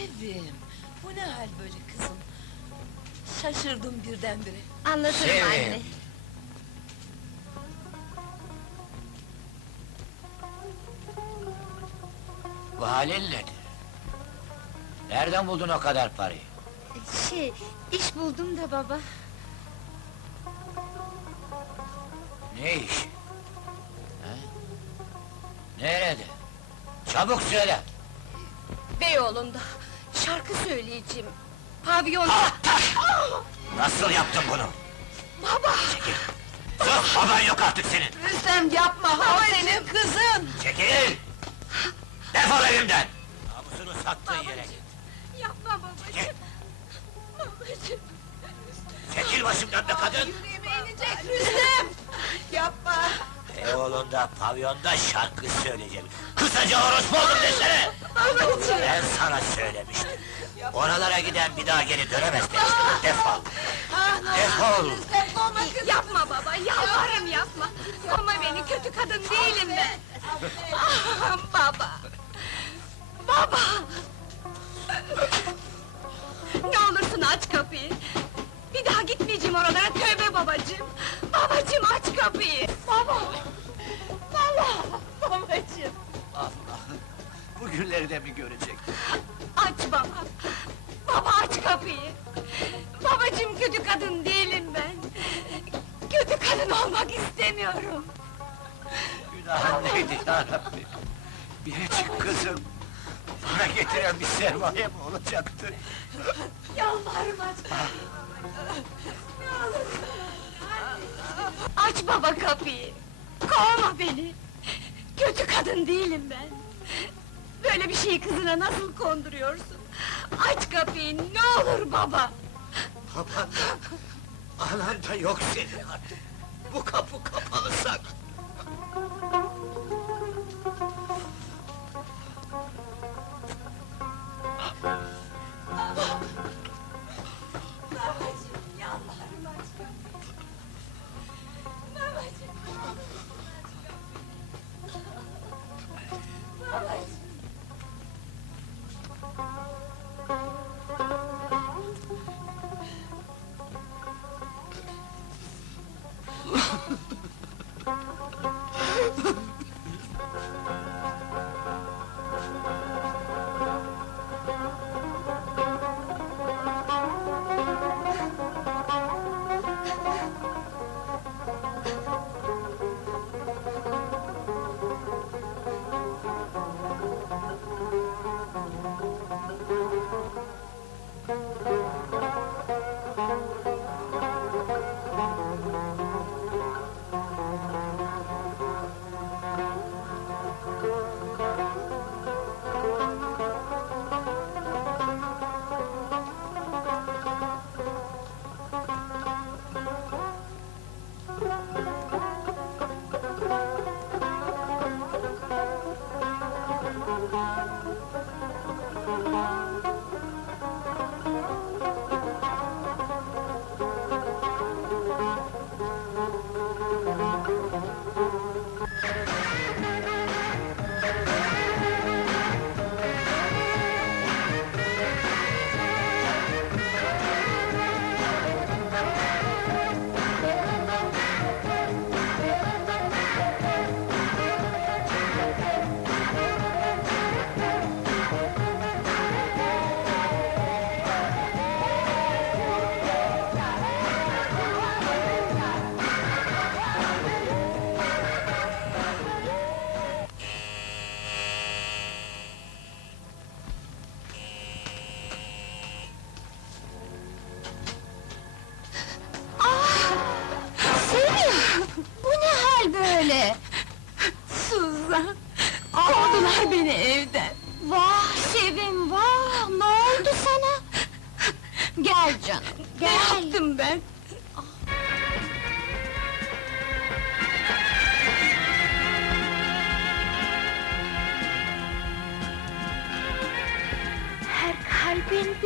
Sevim, bu ne hal böyle kızım? Şaşırdım birdenbire. Anlatırım Sevim. anne. Bu halin nedir? Nereden buldun o kadar parayı? Şey, iş buldum da baba. Ne iş? Ha? Nerede? Çabuk söyle! Beyoğlu'nda. Şarkı söyleyeceğim. Pavyonda. Nasıl yaptın bunu? Baba! Çekil! Sus! Baban yok artık senin! Rüstem yapma, ha senin kızın! Çekil! Defol evimden! Namusunu sattığın yere git! Yapma babacığım. Babacığım. Çekil başımdan be kadın! Yüreğime inecek Rüstem! Yapma! Beyoğlu'nda, pavyonda şarkı söyleyeceğim. Kısaca orospu oldum desene! Ben sana söylemiştim. Oralara giden bir daha geri dönemez demiştim. Defol! Defol! Yapma baba, yalvarırım yapma. Ama beni kötü kadın değilim ben. Ah, baba! Baba! Bu günleri de mi görecek? Aç baba! Baba aç kapıyı! Babacığım kötü kadın değilim ben! Kötü kadın olmak istemiyorum! Günahın neydi ya Rabbi? Biricik kızım! Bana getiren bir sermaye mi olacaktı? Yalvarırım aç kapıyı! Ne olur! Aç baba kapıyı! Kovma beni! Kötü kadın değilim ben! Böyle bir şeyi kızına nasıl konduruyorsun? Aç kapıyı ne olur baba! Baban da, anan da yok senin artık. Bu kapı kapalı sak.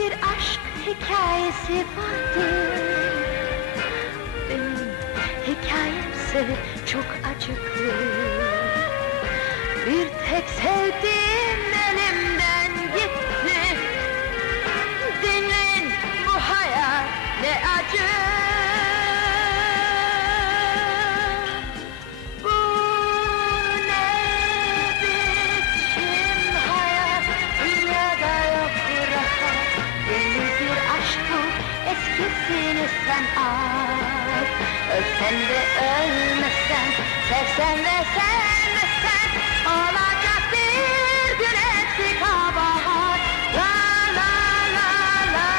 bir aşk hikayesi vardı Benim hikayemse çok acıklı. Bir tek sevdiğim elimden gitti. Dinleyin bu hayat ne acı. ölürsen al Ölsen de ölmesen Sevsen de sevmesen Olacak bir gün eksik havahar La la la la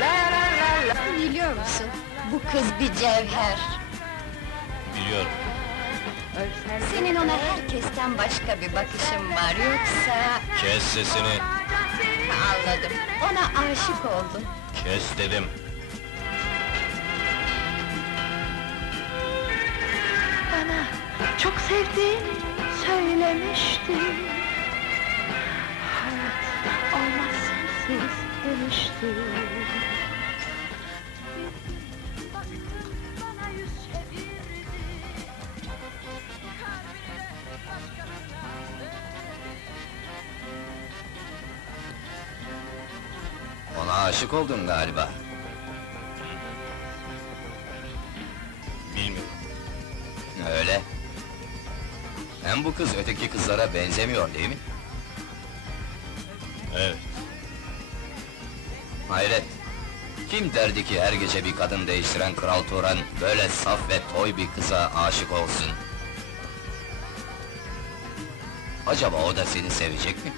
la la la la Biliyor musun? Bu kız bir cevher Biliyorum senin ona herkesten başka bir bakışın var yoksa... Kes sesini! Anladım, ona aşık oldun. Kes dedim! Çok sevdiğini söylemişti Hayat olmaz sensiz demişti Ona aşık oldun galiba. Hem bu kız öteki kızlara benzemiyor değil mi? Evet. Hayret. Kim derdi ki her gece bir kadın değiştiren Kral Turan böyle saf ve toy bir kıza aşık olsun? Acaba o da seni sevecek mi?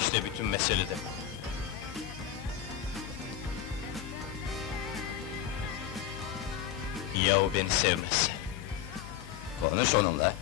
İşte bütün mesele de bu. Ya o beni sevmezse? Konuş onunla.